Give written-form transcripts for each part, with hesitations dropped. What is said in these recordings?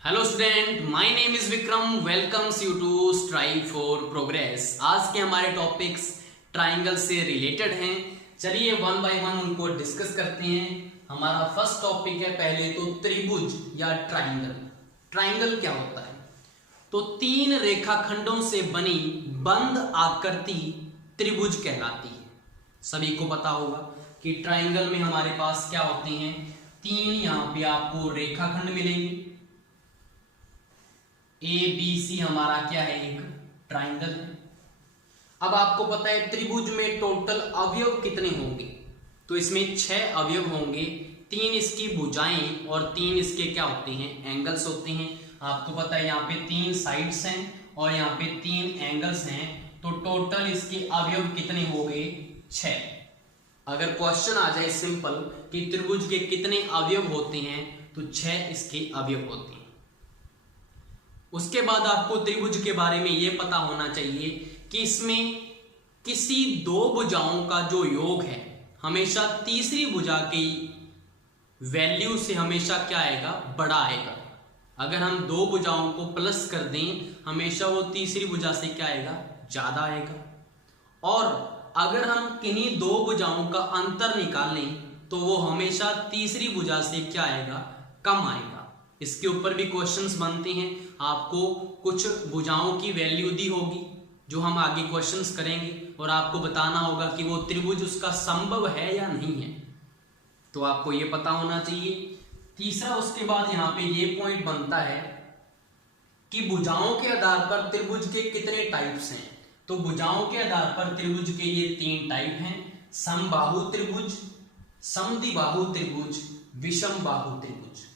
Hello student, my name is Vikram. Welcomes you to Strive for Progress. आज के हमारे topics triangle से related हैं। चलिए वन बाय वन उनको डिस्कस करते हैं। हमारा फर्स्ट टॉपिक है पहले तो त्रिभुज या ट्राइंगल। ट्राइंगल क्या होता है? तो तीन रेखाखंडों से बनी बंद आकृति त्रिभुज कहलाती है। सभी को पता होगा कि ट्राइंगल में हमारे पास क्या होते हैं, तीन यहाँ पे आपको रेखाखंड मिलेंगे। ए बी सी हमारा क्या है, एक ट्राइंगल है। अब आपको पता है त्रिभुज में टोटल अवयव कितने होंगे, तो इसमें 6 अवयव होंगे। 3 इसकी भुजाएं और 3 इसके क्या होते हैं, एंगल्स होते हैं। आपको पता है यहाँ पे 3 साइड्स हैं और यहाँ पे 3 एंगल्स हैं, तो टोटल इसके अवयव कितने हो गए, 6। अगर क्वेश्चन आ जाए सिंपल कि त्रिभुज के कितने अवयव होते हैं, तो 6 इसके अवयव होते हैं। उसके बाद आपको त्रिभुज के बारे में यह पता होना चाहिए कि इसमें किसी दो भुजाओं का जो योग है हमेशा तीसरी भुजा की वैल्यू से हमेशा क्या आएगा, बड़ा आएगा। अगर हम दो भुजाओं को प्लस कर दें, हमेशा वो तीसरी भुजा से क्या आएगा, ज्यादा आएगा। और अगर हम किन्हीं दो भुजाओं का अंतर निकालें तो वो हमेशा तीसरी भुजा से क्या आएगा, कम आएगा। इसके ऊपर भी क्वेश्चंस बनते हैं। आपको कुछ भुजाओं की वैल्यू दी होगी जो हम आगे क्वेश्चंस करेंगे, और आपको बताना होगा कि वो त्रिभुज उसका संभव है या नहीं है, तो आपको ये पता होना चाहिए। तीसरा, उसके बाद यहाँ पे ये पॉइंट बनता है कि भुजाओं के आधार पर त्रिभुज के कितने टाइप्स हैं। तो भुजाओं के आधार पर त्रिभुज के ये 3 टाइप हैं: समबाहु त्रिभुज, समद्विबाहु त्रिभुज, विषम बाहु त्रिभुज।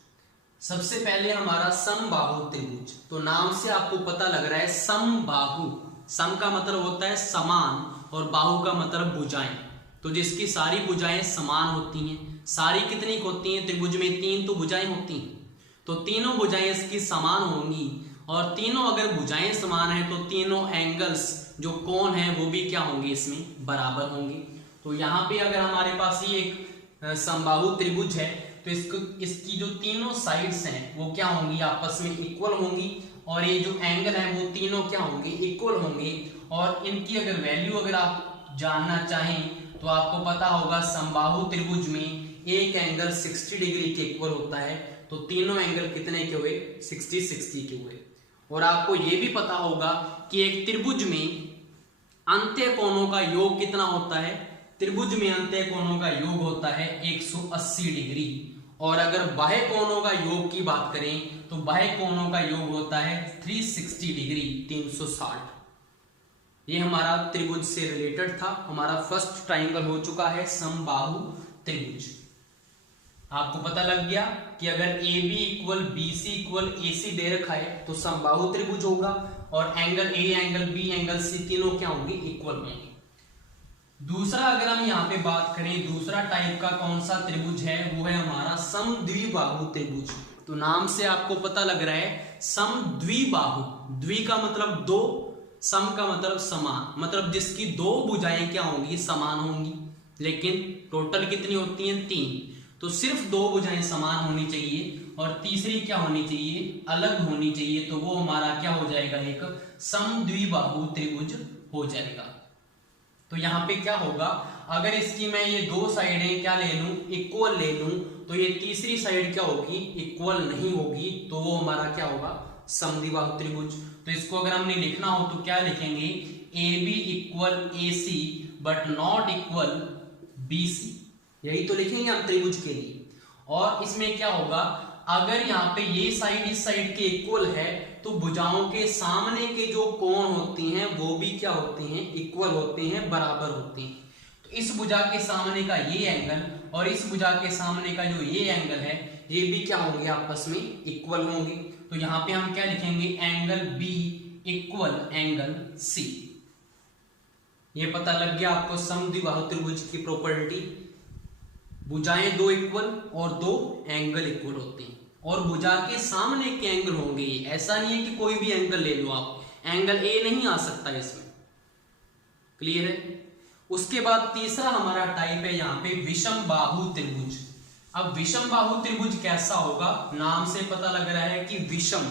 सबसे पहले हमारा समबाहु त्रिभुज। तो नाम से आपको पता लग रहा है समबाहु, सम का मतलब होता है समान और बाहु का मतलब भुजाएं। तो जिसकी सारी भुजाएं समान होती हैं। सारी कितनी होती हैं त्रिभुज में, 3 तो भुजाएं होती हैं, तो तीनों भुजाएं इसकी समान होंगी। और तीनों अगर भुजाएं समान है तो तीनों एंगल्स जो कोण है वो भी क्या होंगे, इसमें बराबर होंगे। तो यहाँ पे अगर हमारे पास ये एक समबाहु त्रिभुज है तो इसकी जो तीनों साइड्स हैं वो क्या होंगी, आपस में इक्वल होंगी। और ये जो एंगल है वो तीनों क्या होंगे, इक्वल होंगे। और इनकी अगर वैल्यू अगर आप जानना चाहें तो आपको पता होगा समबाहु त्रिभुज में एक एंगल 60 डिग्री के इक्वल होता है, तो तीनों एंगल कितने के हुए, 60 के हुए। और आपको ये भी पता होगा कि एक त्रिभुज में अंत्य कोणों का योग कितना होता है। त्रिभुज में अंत्य कोणों का योग होता है 180 डिग्री। और अगर बाह्य कोणों का योग की बात करें तो बाह्य कोणों का योग होता है 360 डिग्री, 360। ये हमारा त्रिभुज से रिलेटेड था। हमारा फर्स्ट ट्राइंगल हो चुका है समबाहु त्रिभुज। आपको पता लग गया कि अगर A B equal B C equal A C दे रखा है तो समबाहु त्रिभुज होगा, और angle A, angle B, angle C तीनों क्या होंगे, इक्वल होंगे। दूसरा, अगर हम यहाँ पे बात करें दूसरा टाइप का कौन सा त्रिभुज है, वो है हमारा समद्विबाहु त्रिभुज। तो नाम से आपको पता लग रहा है समद्विबाहु। द्वि का मतलब दो, सम का मतलब समान, मतलब जिसकी दो भुजाएं क्या होंगी, समान होंगी। लेकिन टोटल कितनी होती हैं, 3। तो सिर्फ दो भुजाएं समान होनी चाहिए और तीसरी क्या होनी चाहिए, अलग होनी चाहिए। तो वो हमारा क्या हो जाएगा, एक समद्विबाहु त्रिभुज हो जाएगा। तो यहाँ पे क्या होगा, अगर इसकी मैं ये दो साइडें क्या ले लूं, इक्वल ले लूं, तो ये तीसरी साइड क्या होगी, इक्वल नहीं होगी, तो वो हमारा क्या होगा, समद्विबाहु त्रिभुज। तो इसको अगर हमने लिखना हो तो क्या लिखेंगे, A B equal A C but not equal B C. यही तो लिखेंगे हम त्रिभुज के लिए। और इसमें क्या होगा, अगर यहाँ पे ये साइड इस साइड के इक्वल है तो भुजाओं के सामने के जो कोण होते हैं वो भी क्या होते हैं, इक्वल होते हैं, बराबर होते हैं। तो इस भुजा के सामने का ये एंगल और इस भुजा के सामने का जो ये एंगल है ये भी क्या होंगे, आपस में इक्वल होंगे। तो यहाँ पे हम क्या लिखेंगे, angle B equal angle C. ये पता लग गया आपको समद्विबाहु त्रिभुज की प्रॉपर्टी। भुजाएं दो इक्वल और दो एंगल इक्वल होते हैं, और भुजा के सामने के एंगल होंगे। ऐसा नहीं है कि कोई भी एंगल ले लो आप, एंगल ए नहीं आ सकता इसमें। क्लियर है? उसके बाद तीसरा हमारा टाइप है यहाँ पे विषम बाहु त्रिभुज। अब विषम बाहु त्रिभुज कैसा होगा, नाम से पता लग रहा है कि विषम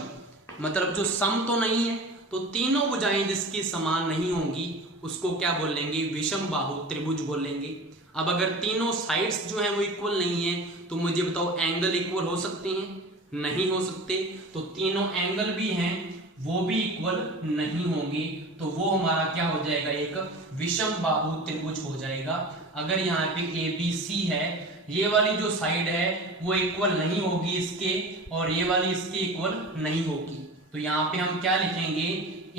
मतलब जो सम तो नहीं है, तो तीनों भुजाएं जिसकी समान नहीं होंगी उसको क्या बोलेंगे, विषम बाहु त्रिभुज बोलेंगे। अब अगर तीनों साइड्स जो हैं वो इक्वल नहीं है तो मुझे बताओ एंगल इक्वल हो सकते हैं, नहीं हो सकते। तो तीनों एंगल भी हैं वो भी इक्वल नहीं होंगे, तो वो हमारा क्या हो जाएगा, एक विषम बाहु त्रिभुज हो जाएगा। अगर यहाँ पे ABC है, ये वाली जो साइड है वो इक्वल नहीं होगी इसके, और ये वाली इसके इक्वल नहीं होगी, तो यहाँ पे हम क्या लिखेंगे,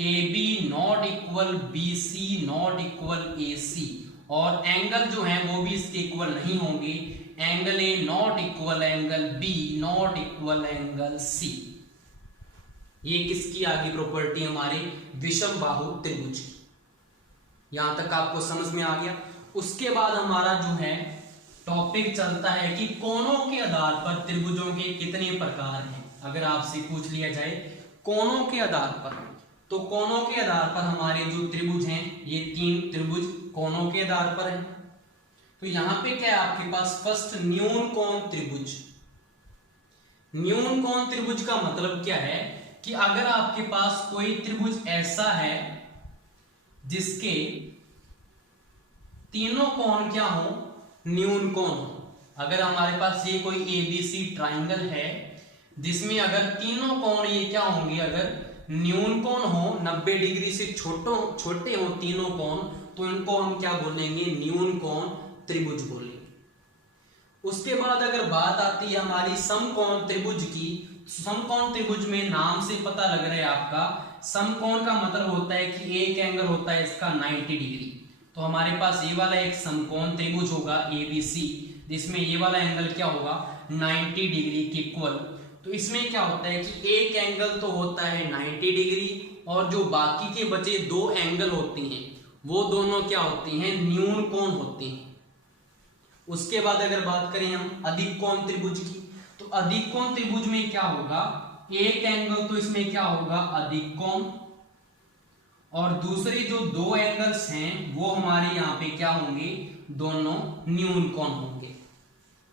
AB not equal BC not equal AC, और एंगल जो है वो भी इसके इक्वल नहीं होंगे, angle A not equal angle B not equal angle C। ये किसकी आ गई प्रॉपर्टी, हमारे विषम बाहु त्रिभुज की। यहां तक आपको समझ में आ गया। उसके बाद हमारा जो है टॉपिक चलता है कि कोणों के आधार पर त्रिभुजों के कितने प्रकार हैं। अगर आपसे पूछ लिया जाए कोणों के आधार पर, तो कोणों के आधार पर हमारे जो त्रिभुज हैं ये 3 त्रिभुज कोणों के आधार पर हैं। तो यहां पे क्या है आपके पास, फर्स्ट न्यून कोण त्रिभुज। न्यून कोण त्रिभुज का मतलब क्या है कि अगर आपके पास कोई त्रिभुज ऐसा है जिसके तीनों कोण क्या हो, न्यून कोण हो। अगर हमारे पास ये कोई ABC ट्राइंगल है जिसमें अगर तीनों कोण ये क्या होंगे, अगर न्यून कोण हो, 90 डिग्री से छोटे हो तीनों कोण, तो इनको हम क्या बोलेंगे, न्यून कोण त्रिभुज बोलेंगे। उसके बाद अगर बात आती है हमारी समकोण त्रिभुज की, समकोण त्रिभुज में नाम से पता लग रहा है आपका, समकोण का मतलब होता है कि एक एंगल होता है इसका 90 डिग्री। तो हमारे पास ये वाला एक समकोण त्रिभुज होगा ABC, जिसमें ये वाला एंगल क्या होगा, 90 डिग्री के इक्वल। तो इसमें क्या होता है कि एक एंगल तो होता है 90 डिग्री, और जो बाकी के बचे 2 एंगल होते हैं वो दोनों क्या होते हैं, न्यून कोण होते हैं। उसके बाद अगर बात करें हम अधिक कोण त्रिभुज की, तो अधिक कोण त्रिभुज में क्या होगा, एक एंगल तो इसमें क्या होगा, अधिक कोण, और दूसरे जो 2 एंगल्स हैं वो हमारे यहाँ पे क्या होंगे, दोनों न्यून कोण होंगे।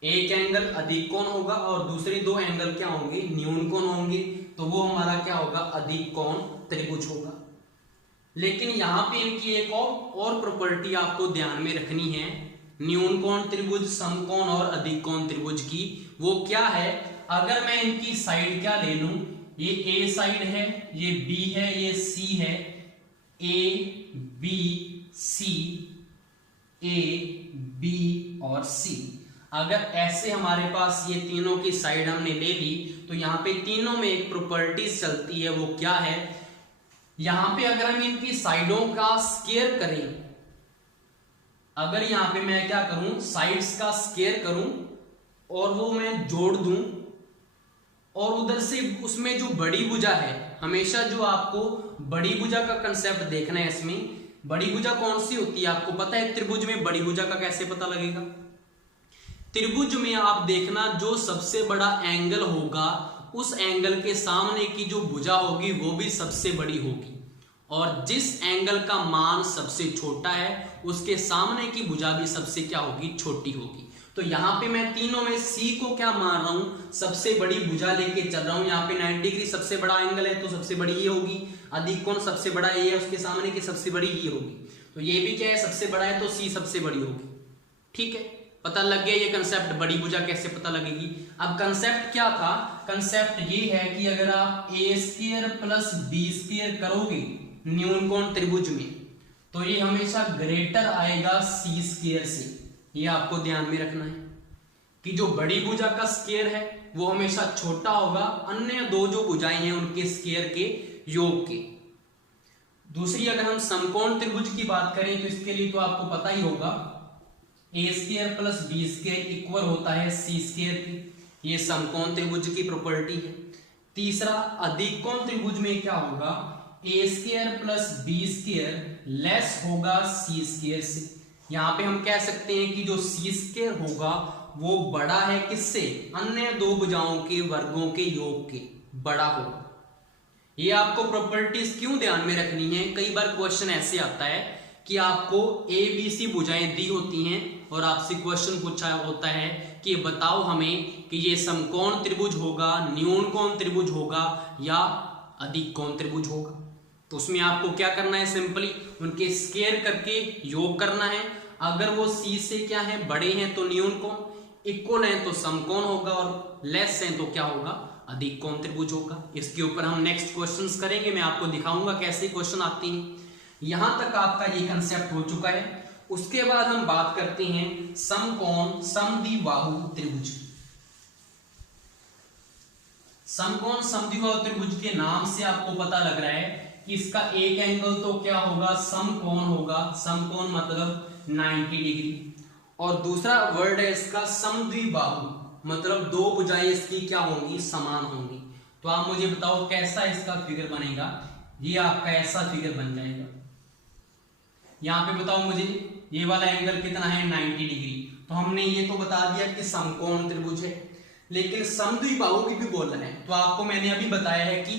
एक एंगल अधिक कोण होगा और दूसरे 2 एंगल क्या होंगे, न्यून कोण होंगे, तो वो हमारा क्या होगा, अधिक कोण त्रिभुज होगा। लेकिन यहाँ पे इनकी एक और प्रॉपर्टी आपको ध्यान में रखनी है, न्यून कोण त्रिभुज, समकोण और अधिक कोण त्रिभुज की। वो क्या है, अगर मैं इनकी साइड क्या ले लूं, ये A साइड है, ये B है, ये C है, A B C, A B और C। अगर ऐसे हमारे पास ये तीनों की साइड हमने ले ली, तो यहाँ पे तीनों में एक प्रॉपर्टीज चलती है, वो क्या है, यहाँ पे अगर हम इनकी साइडों का स्क्वायर करें, अगर यहाँ पे मैं क्या करूं, साइड्स का स्क्वायर करूं और वो मैं जोड़ दूं, और उधर से उसमें जो बड़ी भुजा है, हमेशा जो आपको बड़ी भुजा का कंसेप्ट देखना है, इसमें बड़ी भुजा कौन सी होती है आपको पता है, त्रिभुज में बड़ी भुजा का कैसे पता लगेगा, त्रिभुज में आप देखना जो सबसे बड़ा एंगल होगा उस एंगल के सामने की जो भुजा होगी वो भी सबसे बड़ी होगी, और जिस एंगल का मान सबसे छोटा है उसके सामने की भुजा भी सबसे क्या होगी, छोटी होगी। तो यहाँ पे मैं तीनों में C को क्या मान रहा हूं, सबसे बड़ी भुजा लेके चल रहा हूं। यहाँ पे 90 डिग्री सबसे बड़ा एंगल है तो सबसे बड़ी ये होगी, अधिक कोण सबसे बड़ा ये है, उसके सामने की सबसे बड़ी ये होगी, तो ये भी क्या है, सबसे बड़ा है तो C सबसे बड़ी होगी। ठीक है, पता लग गया ये कंसेप्ट, बड़ी भुजा कैसे पता लगेगी। अब कंसेप्ट क्या था, कंसेप्ट ये है कि अगर आप A² प्लस B² करोगे न्यून कोण त्रिभुज में, तो ये हमेशा ग्रेटर आएगा C² से। ये आपको ध्यान में रखना है कि जो बड़ी भुजा का स्क्वायर है वो हमेशा छोटा होगा अन्य 2 जो भुजाएं हैं उनके स्क्वायर के योग के। दूसरी अगर हम समकोण त्रिभुज की बात करें तो इसके लिए तो आपको पता ही होगा, A² प्लस B² इक्वल होता है C² के, ये समकोण त्रिभुज की प्रॉपर्टी है। तीसरा अधिक कोण त्रिभुज में क्या होगा, A² प्लस B² लेस होगा C² से। यहाँ पे हम कह सकते हैं कि जो C² होगा वो बड़ा है किससे, अन्य 2 भुजाओं के वर्गों के योग के, बड़ा होगा। ये आपको प्रॉपर्टीज क्यों ध्यान में रखनी है, कई बार क्वेश्चन ऐसे आता है कि आपको ABC भुजाएं दी होती हैं और आपसे क्वेश्चन पूछा होता है कि बताओ हमें कि ये समकोण त्रिभुज होगा, न्यून कोण त्रिभुज होगा या अधिक कोण त्रिभुज होगा। तो उसमें आपको क्या करना है, सिंपली उनके स्क्वायर करके योग करना है। अगर वो सी से क्या है, बड़े हैं तो न्यून कोण, इक्वल हैं तो समकोण होगा और लेस हैं तो क्या होगा, अधिक कोण त्रिभुज होगा। इसके ऊपर हम नेक्स्ट क्वेश्चंस करेंगे, मैं आपको दिखाऊंगा कैसे क्वेश्चन आते हैं। यहां तक आपका ये कंसेप्ट हो चुका है। उसके बाद हम बात करते हैं समकोण समद्विबाहु त्रिभुज। समकोण समद्विबाहु त्रिभुज के नाम से आपको पता लग रहा है कि इसका एक एंगल तो क्या होगा, समकोण होगा। समकोण मतलब 90 डिग्री, और दूसरा वर्ड है इसका समद्विबाहु, मतलब दो भुजाएं इसकी क्या होंगी, समान होंगी। तो आप मुझे बताओ कैसा इसका फिगर बनेगा। ये आपका ऐसा फिगर बन जाएगा। यहां पे बताओ मुझे ये वाला एंगल कितना है, 90 डिग्री। तो हमने ये तो बता दिया कि समकोण त्रिभुज है, लेकिन समद्विबाहु की भी बोलना है। तो आपको मैंने अभी बताया है कि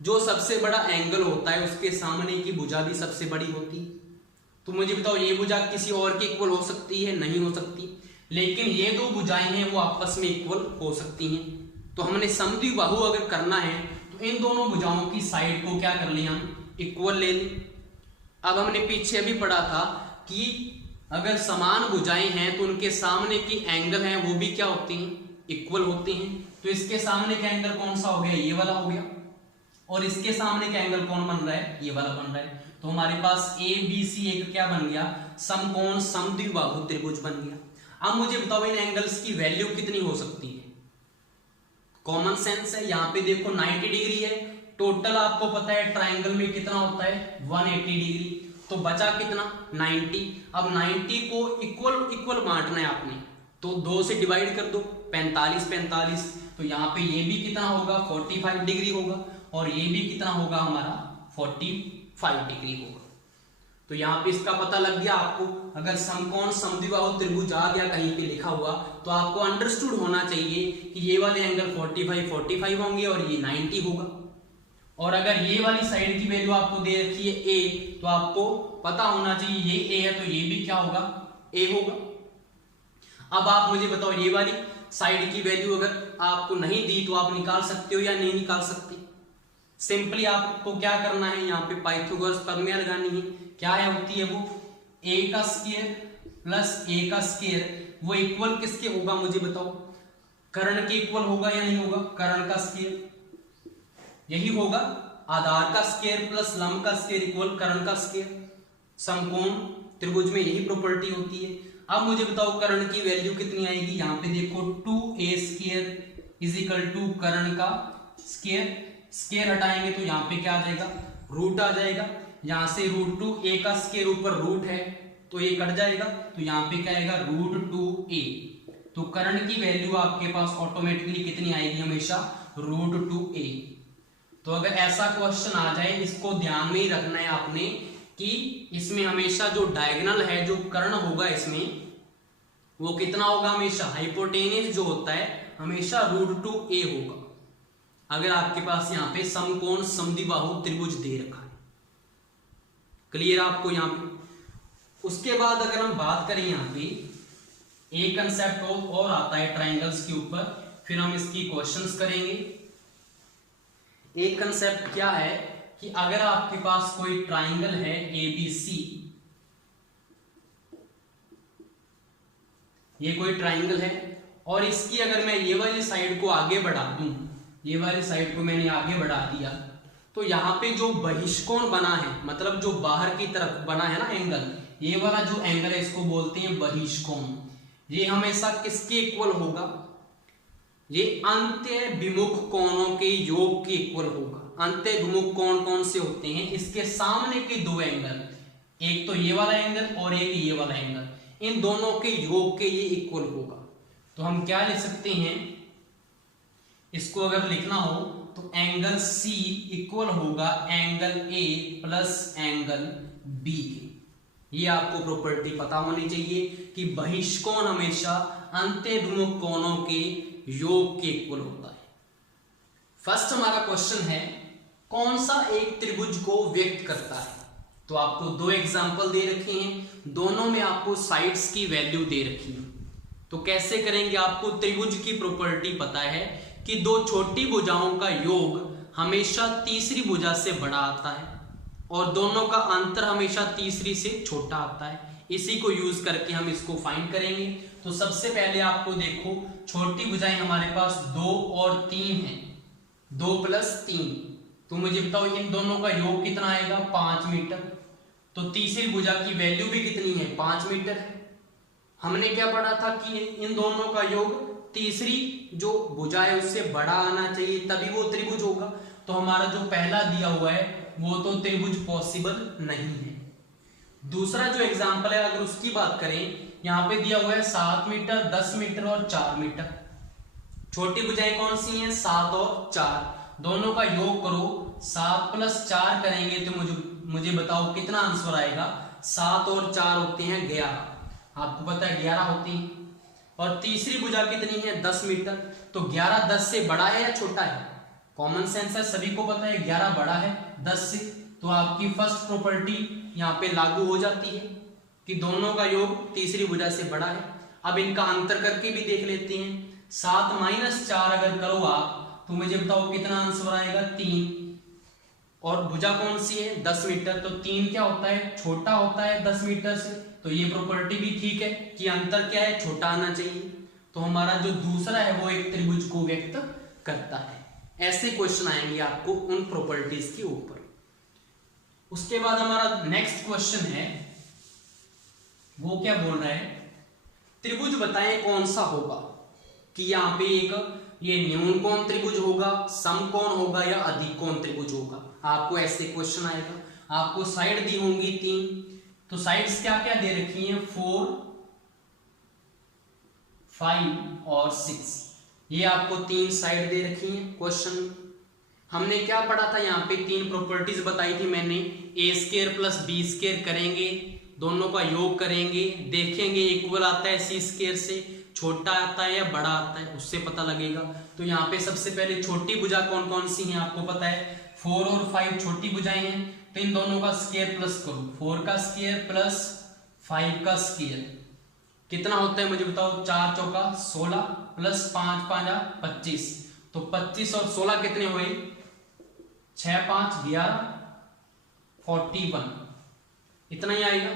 जो सबसे बड़ा एंगल होता है उसके सामने की भुजा भी सबसे बड़ी होती है। तो मुझे बताओ ये भुजा किसी और के इक्वल हो सकती है, नहीं हो सकती, लेकिन ये दो भुजाएं हैं वो आपस में इक्वल हो सकती हैं। तो हमने समद्विबाहु अगर करना है तो इन दोनों भुजाओं की साइड को क्या कर लें, हम इक्वल ले लें। अब हमने पीछे भी पढ़ा था कि अगर समान भुजाएं हैं तो उनके सामने की एंगल हैं वो भी क्या होती हैं, इक्वल होते हैं। तो इसके सामने का एंगल कौन सा हो गया, ये वाला हो गया, और इसके सामने का एंगल कौन बन रहा है, ये वाला बन रहा है। तो हमारे पास ए बी सी एक क्या बन गया, समकोण समद्विबाहु त्रिभुज बन गया। अब मुझे बताओ इन एंगल्स की वैल्यू कितनी हो सकती है। कॉमन सेंस है, यहाँ पे देखो 90 डिग्री है, टोटल आपको पता है ट्राइंगल में कितना होता है 180 डिग्री, तो बचा कितना 90। अब 90 को इक्वल बांटना है आपने, तो 2 से डिवाइड कर दो, 45 45। तो यहाँ पे ये भी कितना होगा 45 डिग्री होगा, और ये भी कितना होगा हमारा 45 डिग्री होगा। तो यहाँ पे इसका पता लग गया आपको। अगर समकोण समद्विबाहु त्रिभुज आ गया कहीं पे लिखा हुआ तो आपको अंडरस्टूड होना चाहिए कि ये वाले एंगल 45 होंगे और ये 90 होगा। और अगर ये वाली साइड की वैल्यू आपको दे रखी है ए, तो आपको पता होना चाहिए ये ए है तो ये भी क्या होगा, ए होगा। अब आप मुझे बताओ ये वाली साइड की वैल्यू अगर आपको नहीं दी तो आप निकाल सकते हो या नहीं निकाल सकते। सिंपली आपको क्या करना है, यहाँ पे पाइथागोरस प्रमेय लगानी है। क्या है होती है वो, ए का स्क्वायर प्लस ए का स्क्वायर, वो इक्वल किसके होगा मुझे बताओ, कर्ण के इक्वल होगा या नहीं होगा, कर्ण का स्क्वायर यही होगा। आधार का स्क्वायर प्लस लंब का स्क्वायर इक्वल कर्ण का स्क्वायर। समकोण त्रिभुज में यही प्रॉपर्टी होती है। अब मुझे बताओ कर्ण की वैल्यू कितनी आएगी, यहाँ पे देखो 2a square is equal to कर्ण का स्क्वायर। स्क्वायर हटाएंगे तो यहाँ पे क्या आ जाएगा, रूट आ जाएगा। यहाँ से √2 a का स्क्वायर ऊपर रूट है तो ये कट जाएगा, तो यहाँ पे क्या आएगा √2a। तो कर्ण की वैल्यू आपके पास ऑटोमेटिकली कितनी आएगी, हमेशा √2a। तो अगर ऐसा क्वेश्चन आ जाए, इसको ध्यान में ही रखना है आपने कि इसमें हमेशा जो डायगोनल है, जो कर्ण होगा इसमें वो कितना होगा, हमेशा हाइपोटेनस जो होता है हमेशा √2a होगा। अगर आपके पास यहाँ पे समकोण समद्विबाहु त्रिभुज दे रखा है, क्लियर आपको यहाँ पे। उसके बाद अगर हम बात करें यहाँ पे एक कंसेप्ट और आता है ट्राइंगल्स के ऊपर, फिर हम इसकी क्वेश्चंस करेंगे। एक कंसेप्ट क्या है कि अगर आपके पास कोई ट्राइंगल है ABC, ये कोई ट्राइंगल है और इसकी अगर मैं ये वाली साइड को आगे बढ़ा दूं, ये वाली साइड को मैंने आगे बढ़ा दिया, तो यहाँ पे जो बहिष्कोण बना है, मतलब जो बाहर की तरफ बना है ना एंगल, ये वाला जो एंगल है इसको बोलते हैं बहिष्कोण। ये हमेशा किसके इक्वल होगा, ये अंत्य विमुख कोणों के योग के इक्वल होगा। अंत्य विमुख कोण कौन से होते हैं, इसके सामने के दो एंगल, एक तो ये वाला एंगल और एक ये वाला एंगल, इन दोनों के योग के ये इक्वल होगा। तो हम क्या लिख सकते हैं, इसको अगर लिखना हो तो एंगल C इक्वल होगा angle A plus angle B के। ये आपको प्रॉपर्टी पता होनी चाहिए कि बहिष्कोण हमेशा अंत्यविमुख कोणों के योग के इक्वल होता है। फर्स्ट हमारा क्वेश्चन है, कौन सा एक त्रिभुज को व्यक्त करता है। तो आपको दो एग्जांपल दे रखे हैं, दोनों में आपको साइड्स की वैल्यू दे रखी है। तो कैसे करेंगे, आपको त्रिभुज की प्रॉपर्टी पता है कि दो छोटी भुजाओं का योग हमेशा तीसरी भुजा से बड़ा आता है और दोनों का अंतर हमेशा तीसरी से छोटा आता है। इसी को यूज करके हम इसको फाइंड करेंगे। तो सबसे पहले आपको देखो, छोटी भुजाएं हमारे पास 2 और 3 है, 2 + 3, तो मुझे बताओ इन दोनों का योग कितना आएगा, 5 मीटर। तो तीसरी भुजा की वैल्यू भी कितनी है, 5 मीटर है। हमने क्या पढ़ा था कि इन दोनों का योग तीसरी जो भुजा है उससे बड़ा आना चाहिए, तभी वो त्रिभुज होगा। तो हमारा जो पहला दिया हुआ है वो तो त्रिभुज पॉसिबल नहीं है। दूसरा जो एग्जांपल है अगर उसकी बात करें, यहाँ पे दिया हुआ है 7 मीटर, 10 मीटर और 4 मीटर। छोटी भुजाएं कौन सी हैं, 7 और 4। दोनों का योग करो, 7 + 4 करेंगे तो मुझे बताओ कितना आंसर आएगा। 7 और 4 होते हैं 11, आपको पता है 11 होती हैं। और तीसरी भुजा कितनी है, 10 मीटर। तो 11 10 से बड़ा है या छोटा है, कॉमन सेंस है, सभी को पता है 11 बड़ा है 10 से। तो आपकी फर्स्ट प्रॉपर्टी यहाँ पे लागू हो जाती है कि दोनों का योग तीसरी भुजा से बड़ा है। अब इनका अंतर करके भी देख लेते हैं। 7 - 4 अगर करो आप तो मुझे बताओ कितना आंसर आएगा, 3। और भुजा कौन सी है, 10 मीटर। तो 3 क्या होता है, छोटा होता है 10 मीटर से। तो ये प्रॉपर्टी भी ठीक है कि अंतर क्या है, छोटा आना चाहिए। तो हमारा जो दूसरा है वो एक त्रिभुज को व्यक्त करता है। ऐसे क्वेश्चन आएंगे आपको उन प्रॉपर्टीज के ऊपर। उसके बाद हमारा नेक्स्ट क्वेश्चन है, वो क्या बोल रहा है, त्रिभुज बताएं कौन सा होगा, कि यहाँ पे एक ये न्यून कोण त्रिभुज होगा, समकोण होगा या अधिक कोण त्रिभुज होगा। आपको ऐसे क्वेश्चन आएगा। आपको साइड दी होंगी 3, तो साइड्स क्या क्या दे रखी हैं, 4, 5 और 6। ये आपको 3 साइड दे रखी हैं क्वेश्चन। हमने क्या पढ़ा था, यहाँ पे 3 प्रॉपर्टीज बताई थी मैंने, a² + b² करेंगे, दोनों का योग करेंगे, देखेंगे इक्वल आता है c² से, छोटा आता है या बड़ा आता है, उससे पता लगेगा। तो यहाँ पे सबसे पहले छोटी भुजा कौन कौन सी हैं आपको पता है, 4 और 5 छोटी भुजाएं हैं। तो इन दोनों का स्क्वायर प्लस करो, 4 का स्क्वायर प्लस 5 का स्क्वायर कितना होता है मुझे बताओ, 4 चौका 16 प्लस 5 5 25। तो 25 और 16 कितने हुए, 6 5 11 41, इतना ही आएगा,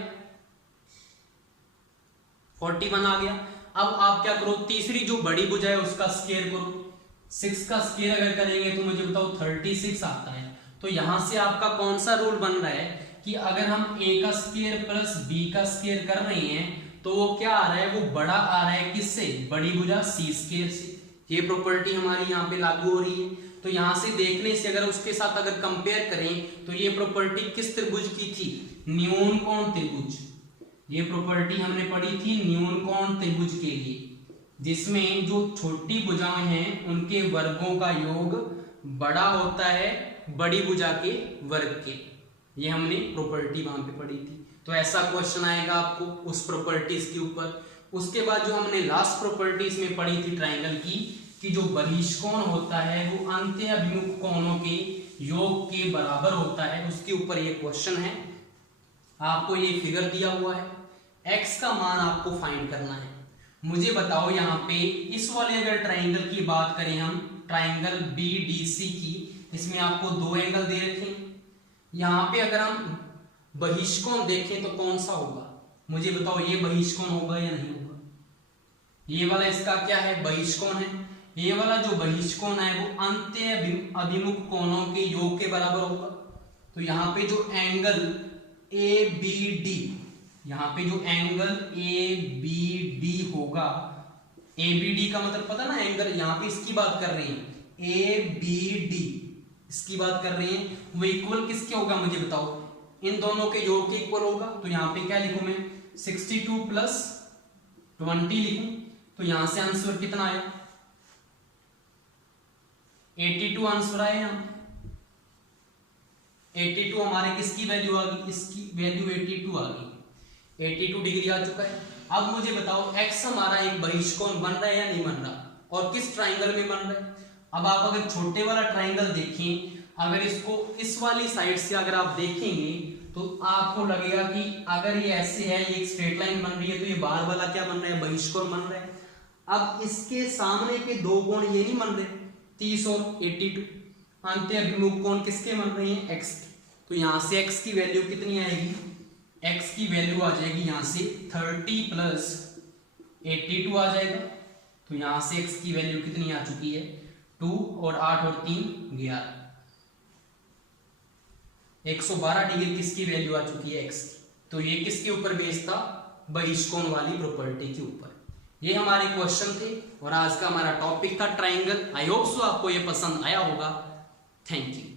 41 आ गया। अब आप क्या करो, तीसरी जो बड़ी भुजा है उसका स्क्वायर करो, 6 का स्क्वायर अगर करेंगे तो मुझे बताओ 36 आता है। तो यहां से आपका कौन सा रूल बन रहा है कि अगर हम a का स्क्वायर प्लस b का स्क्वायर कर रहे हैं तो वो क्या आ रहा है, वो बड़ा आ रहा है किससे, बड़ी भुजा c² से। ये प्रॉपर्टी हमारी यहाँ पे लागू हो रही है। तो यहां से देखने से अगर उसके साथ अगर कंपेयर करें तो ये प्रॉपर्टी किस त्रिभुज की थी, न्यून कोण त्रिभुज। ये प्रॉपर्टी हमने पढ़ी थी न्यून कोण त्रिभुज के लिए, जिसमें जो छोटी भुजाएं हैं उनके वर्गों का योग बड़ा होता है बड़ी भुजा के वर्ग के। ये हमने प्रॉपर्टी वहां पे पढ़ी थी। तो ऐसा क्वेश्चन आएगा आपको उस प्रॉपर्टीज के ऊपर। उसके बाद जो हमने लास्ट प्रॉपर्टीज में पढ़ी थी ट्राइंगल की, कि जो बहिष्कोण होता है वो अंत्य अभिमुख कोणों के योग के बराबर होता है, उसके ऊपर ये क्वेश्चन है। आपको ये फिगर दिया हुआ है, x का मान आपको फाइंड करना है। मुझे बताओ यहाँ पे इस वाले अगर ट्राइंगल की बात करें हम, ट्राइंगल BDC की, इसमें आपको 2 एंगल दे रखे हैं। यहाँ पे अगर हम बहिष्कोण देखें तो कौन सा होगा, मुझे बताओ, ये बहिष्कोण होगा या नहीं होगा। ये वाला इसका क्या है, बहिष्कोण है। ये वाला जो बहिष्कोण है वो अंत्य अभिमुख कोणों के योग के बराबर होगा। तो यहाँ पे जो एंगल ABD, यहाँ पे जो एंगल ABD होगा, ABD का मतलब पता ना एंगल, यहाँ पे इसकी बात कर रहे हैं ABD, इसकी बात कर रहे हैं, वो इक्वल किसके होगा मुझे बताओ, इन दोनों के योग के इक्वल होगा। तो यहाँ पे क्या लिखूं मैं, 62 + 20 लिखूं। तो यहां से आंसर कितना आया, 82 आंसर आया। यहाँ 82 हमारे किसकी वैल्यू आ गई, इसकी वैल्यू 82 आ गई, 82 डिग्री आ चुका है। अब मुझे बताओ x हमारा एक बहिष्कोण बन रहा है या नहीं बन रहा, और किस ट्राइंगल में बन रहा है। अब आप अगर छोटे वाला ट्राइंगल देखें, अगर इसको इस वाली साइड से अगर आप देखेंगे तो आपको लगेगा कि अगर ये ऐसे है, ये एक स्ट्रेट लाइन बन रही है, तो ये बाहर वाला क्या बन रहा है, बहिष्कोण बन रहा है। अब इसके सामने के दो कोण ये नहीं बन रहे, 30 और 82, अंत्य अभिमुख कोण किसके बन रहे हैं, x। तो यहां से x की वैल्यू कितनी आएगी, x की वैल्यू आ जाएगी यहां से 30 प्लस 82 आ जाएगा। तो यहां से x की वैल्यू कितनी आ चुकी है, 2 और 8 और 3 11, 112 डिग्री किसकी वैल्यू आ चुकी है, x की। तो ये किसके ऊपर बेस्ड था, बहिष्कोण वाली प्रॉपर्टी के ऊपर। ये हमारे क्वेश्चन थे और आज का हमारा टॉपिक था ट्रायंगल। आई होप सो आपको ये पसंद आया होगा। Thank you.